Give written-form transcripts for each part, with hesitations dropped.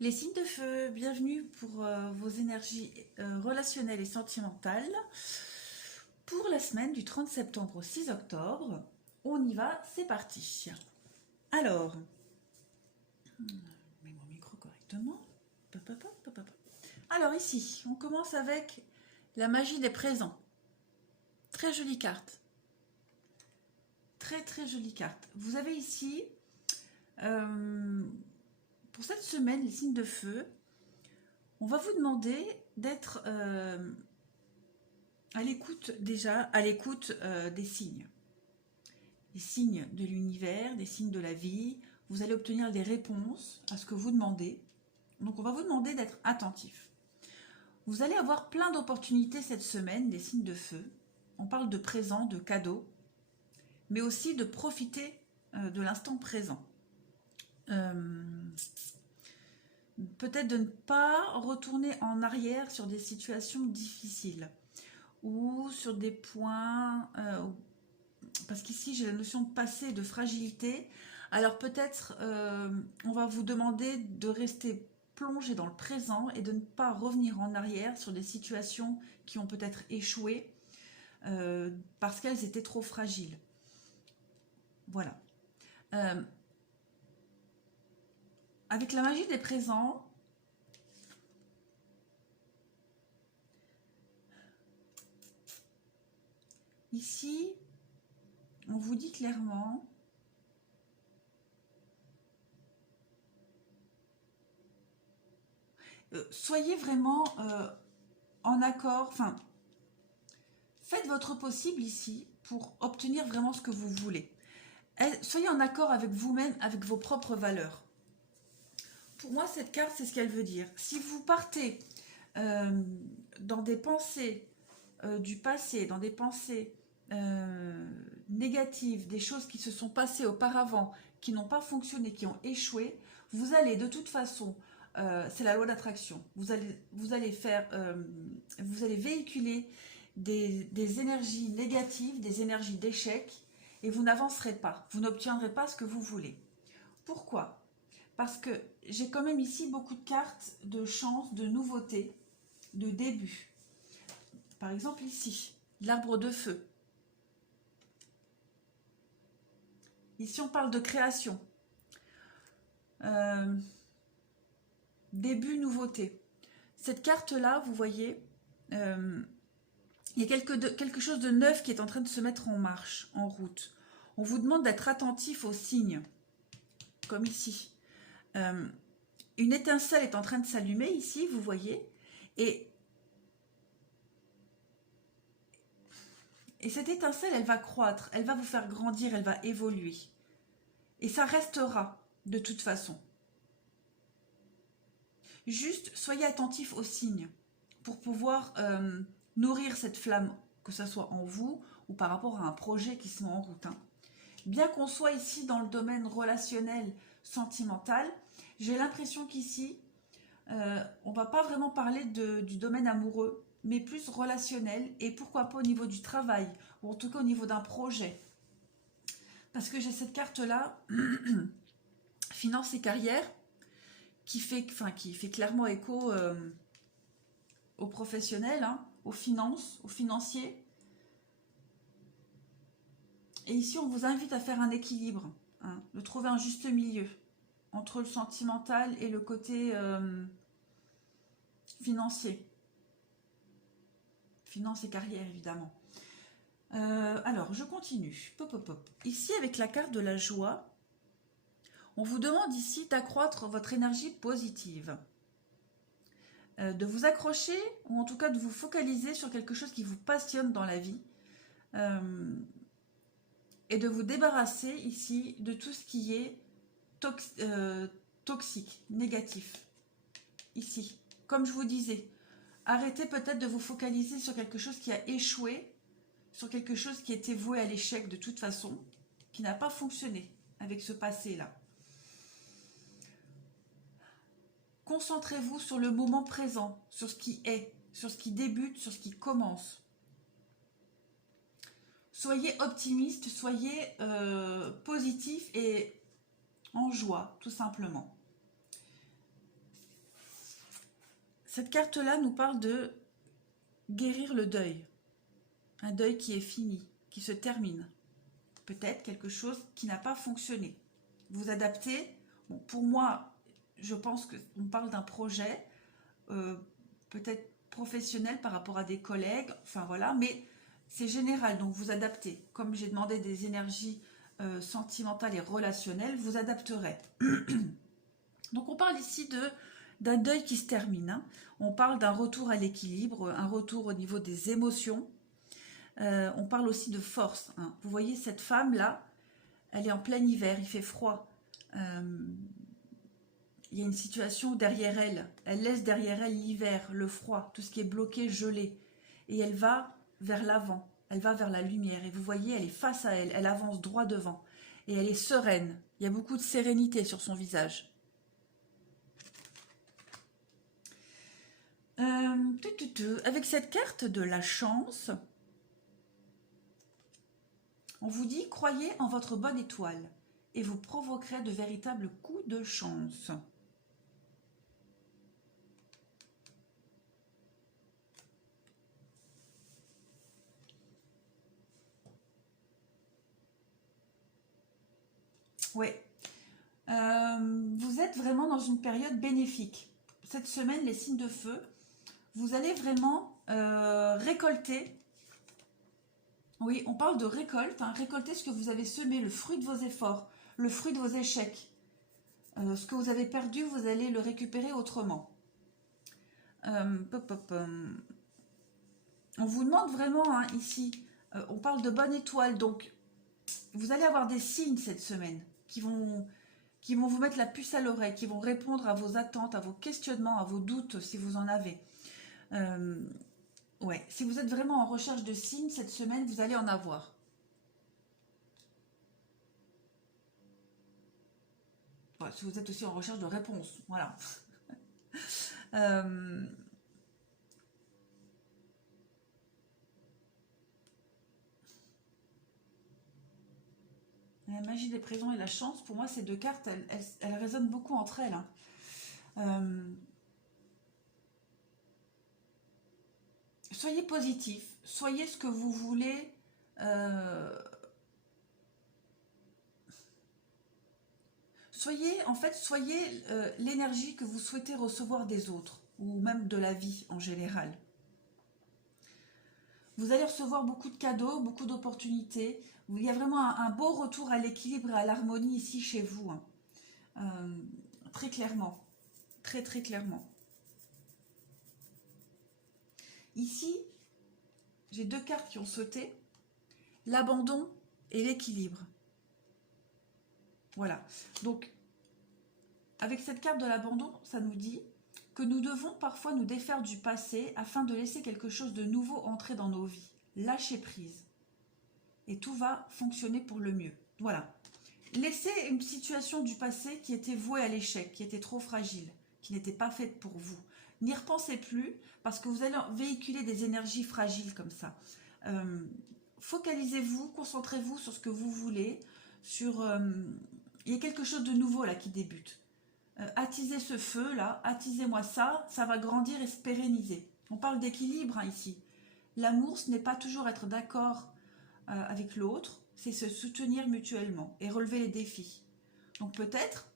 Les signes de feu, bienvenue pour vos énergies relationnelles et sentimentales pour la semaine du 30 septembre au 6 octobre. On y va, c'est parti. Alors, je mets mon micro correctement. Alors ici, on commence avec la magie des présents. Très jolie carte. Très très jolie carte. Vous avez ici, pour cette semaine, les signes de feu, on va vous demander d'être à l'écoute déjà, à l'écoute des signes. Des signes de l'univers, des signes de la vie. Vous allez obtenir des réponses à ce que vous demandez. Donc on va vous demander d'être attentif. Vous allez avoir plein d'opportunités cette semaine, des signes de feu. On parle de présent, de cadeaux, mais aussi de profiter de l'instant présent. Peut-être de ne pas retourner en arrière sur des situations difficiles ou sur des points, parce qu'ici j'ai la notion de passé, de fragilité. Alors peut-être on va vous demander de rester plongé dans le présent et de ne pas revenir en arrière sur des situations qui ont peut-être échoué parce qu'elles étaient trop fragiles. Voilà. Avec la magie des présents, ici, on vous dit clairement soyez vraiment en accord, enfin, faites votre possible ici pour obtenir vraiment ce que vous voulez. Soyez en accord avec vous-même, avec vos propres valeurs. Pour moi, cette carte, c'est ce qu'elle veut dire. Si vous partez dans des pensées du passé, dans des pensées négatives, des choses qui se sont passées auparavant, qui n'ont pas fonctionné, qui ont échoué, vous allez de toute façon, c'est la loi d'attraction, vous allez véhiculer des énergies négatives, des énergies d'échec, et vous n'avancerez pas, vous n'obtiendrez pas ce que vous voulez. Pourquoi ? Parce que j'ai quand même ici beaucoup de cartes de chance, de nouveauté, de début. Par exemple ici, l'arbre de feu. Ici on parle de création. Début, nouveauté. Cette carte-là, vous voyez, il y a quelque chose de neuf qui est en train de se mettre en marche, en route. On vous demande d'être attentif aux signes, comme ici. Une étincelle est en train de s'allumer ici, vous voyez, et cette étincelle, elle va croître, elle va vous faire grandir, elle va évoluer. Et ça restera de toute façon. Juste, soyez attentifs aux signes pour pouvoir nourrir cette flamme, que ce soit en vous ou par rapport à un projet qui se met en route. Bien qu'on soit ici dans le domaine relationnel, sentimental, j'ai l'impression qu'ici, on ne va pas vraiment parler du domaine amoureux, mais plus relationnel, et pourquoi pas au niveau du travail, ou en tout cas au niveau d'un projet. Parce que j'ai cette carte-là, finance et carrière, qui fait clairement écho aux professionnels, aux finances, aux financiers. Et ici, on vous invite à faire un équilibre, de trouver un juste milieu entre le sentimental et le côté financier. Finance et carrière, évidemment. Alors, je continue. Ici, avec la carte de la joie, on vous demande ici d'accroître votre énergie positive. De vous accrocher, ou en tout cas de vous focaliser sur quelque chose qui vous passionne dans la vie. Et de vous débarrasser ici de tout ce qui est toxique, négatif. Ici, comme je vous disais, arrêtez peut-être de vous focaliser sur quelque chose qui a échoué, sur quelque chose qui était voué à l'échec de toute façon, qui n'a pas fonctionné avec ce passé-là. Concentrez-vous sur le moment présent, sur ce qui est, sur ce qui débute, sur ce qui commence. Soyez optimiste, soyez positif et en joie, tout simplement. Cette carte-là nous parle de guérir le deuil. Un deuil qui est fini, qui se termine. Peut-être quelque chose qui n'a pas fonctionné. Vous adaptez. Bon, pour moi, je pense qu'on parle d'un projet, peut-être professionnel par rapport à des collègues, enfin voilà, mais c'est général, donc vous adaptez. Comme j'ai demandé des énergies sentimentales et relationnelles, vous adapterez. Donc on parle ici d'un deuil qui se termine. Hein. On parle d'un retour à l'équilibre, un retour au niveau des émotions. On parle aussi de force. Hein. Vous voyez cette femme-là, elle est en plein hiver, il fait froid. Il y a une situation derrière elle. Elle laisse derrière elle l'hiver, le froid, tout ce qui est bloqué, gelé. Et elle va vers l'avant, elle va vers la lumière. Et vous voyez, elle est face à elle, elle avance droit devant. Et elle est sereine. Il y a beaucoup de sérénité sur son visage. Avec cette carte de la chance, on vous dit, croyez en votre bonne étoile et vous provoquerez de véritables coups de chance. Oui. Vous êtes vraiment dans une période bénéfique. Cette semaine, les signes de feu, vous allez vraiment récolter. Oui, on parle de récolte. Hein, récolter ce que vous avez semé, le fruit de vos efforts, le fruit de vos échecs. Ce que vous avez perdu, vous allez le récupérer autrement. On vous demande vraiment, hein, ici, on parle de bonne étoile, donc vous allez avoir des signes cette semaine qui vont vous mettre la puce à l'oreille, qui vont répondre à vos attentes, à vos questionnements, à vos doutes, si vous en avez. Ouais, si vous êtes vraiment en recherche de signes cette semaine, vous allez en avoir. Ouais, si vous êtes aussi en recherche de réponses, voilà. La magie des présents et la chance, pour moi, ces deux cartes, elles résonnent beaucoup entre elles. Hein. Soyez positif, soyez ce que vous voulez. Soyez l'énergie que vous souhaitez recevoir des autres, ou même de la vie en général. Vous allez recevoir beaucoup de cadeaux, beaucoup d'opportunités. Il y a vraiment un beau retour à l'équilibre et à l'harmonie ici chez vous. Hein. Très clairement. Très très clairement. Ici, j'ai deux cartes qui ont sauté. L'abandon et l'équilibre. Voilà. Donc, avec cette carte de l'abandon, ça nous dit que nous devons parfois nous défaire du passé afin de laisser quelque chose de nouveau entrer dans nos vies. Lâcher prise. Et tout va fonctionner pour le mieux. Voilà. Laissez une situation du passé qui était vouée à l'échec, qui était trop fragile, qui n'était pas faite pour vous. N'y repensez plus parce que vous allez véhiculer des énergies fragiles comme ça. Focalisez-vous, concentrez-vous sur ce que vous voulez. Il y a quelque chose de nouveau là qui débute. Attisez ce feu là, attisez-moi ça, ça va grandir et se pérenniser. On parle d'équilibre hein, ici. L'amour, ce n'est pas toujours être d'accord avec l'autre, c'est se soutenir mutuellement et relever les défis. Donc peut-être,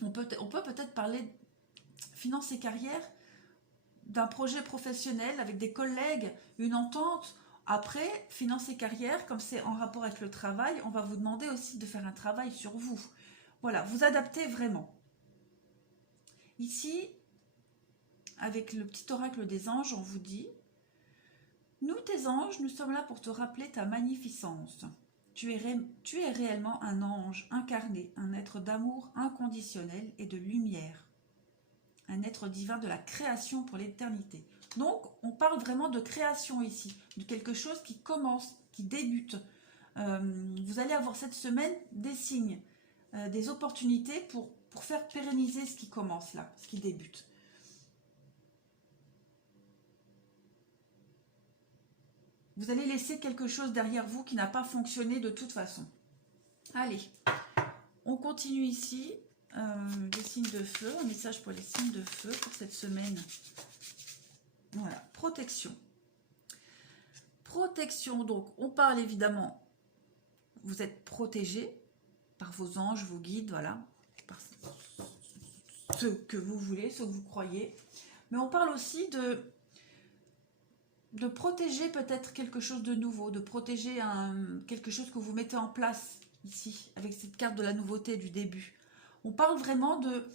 on peut peut-être parler finance et carrière, d'un projet professionnel avec des collègues, une entente. Après, finance et carrière, comme c'est en rapport avec le travail, on va vous demander aussi de faire un travail sur vous. Voilà, vous adaptez vraiment. Ici, avec le petit oracle des anges, on vous dit « Nous, tes anges, nous sommes là pour te rappeler ta magnificence. Tu es réellement un ange incarné, un être d'amour inconditionnel et de lumière. Un être divin de la création pour l'éternité. » Donc, on parle vraiment de création ici, de quelque chose qui commence, qui débute. Vous allez avoir cette semaine des signes, des opportunités pour faire pérenniser ce qui commence là, ce qui débute. Vous allez laisser quelque chose derrière vous qui n'a pas fonctionné de toute façon. Allez, on continue ici. les signes de feu, un message pour les signes de feu pour cette semaine. Voilà, protection. Protection, donc on parle évidemment, vous êtes protégé par vos anges, vos guides, voilà, par ce que vous voulez, ce que vous croyez. Mais on parle aussi de protéger peut-être quelque chose de nouveau, de protéger quelque chose que vous mettez en place ici, avec cette carte de la nouveauté du début. On parle vraiment de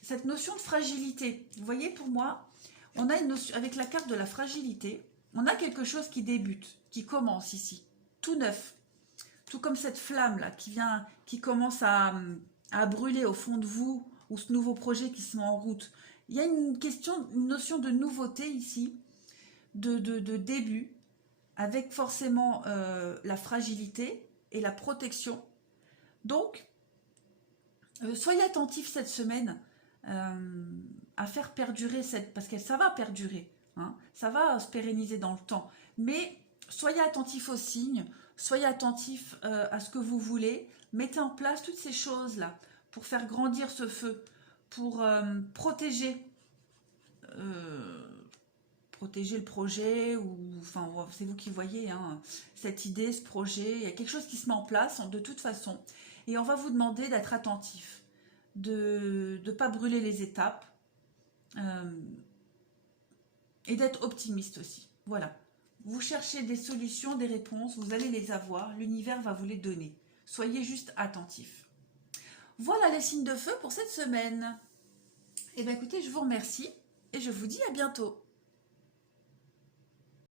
cette notion de fragilité. Vous voyez, pour moi, on a une notion, avec la carte de la fragilité, on a quelque chose qui débute, qui commence ici, tout neuf. Tout comme cette flamme-là qui commence à brûler au fond de vous, ou ce nouveau projet qui se met en route. Il y a une notion de nouveauté ici, de début, avec forcément la fragilité et la protection. Donc, soyez attentifs cette semaine à faire perdurer parce que ça va perdurer, hein, ça va se pérenniser dans le temps. Mais soyez attentifs aux signes, soyez attentifs à ce que vous voulez, mettez en place toutes ces choses-là pour faire grandir ce feu, pour protéger le projet, ou enfin c'est vous qui voyez hein, cette idée, ce projet, il y a quelque chose qui se met en place de toute façon. Et on va vous demander d'être attentif, de ne pas brûler les étapes et d'être optimiste aussi. Voilà. Vous cherchez des solutions, des réponses, vous allez les avoir, l'univers va vous les donner. Soyez juste attentifs. Voilà les signes de feu pour cette semaine. Et bien écoutez, je vous remercie et je vous dis à bientôt.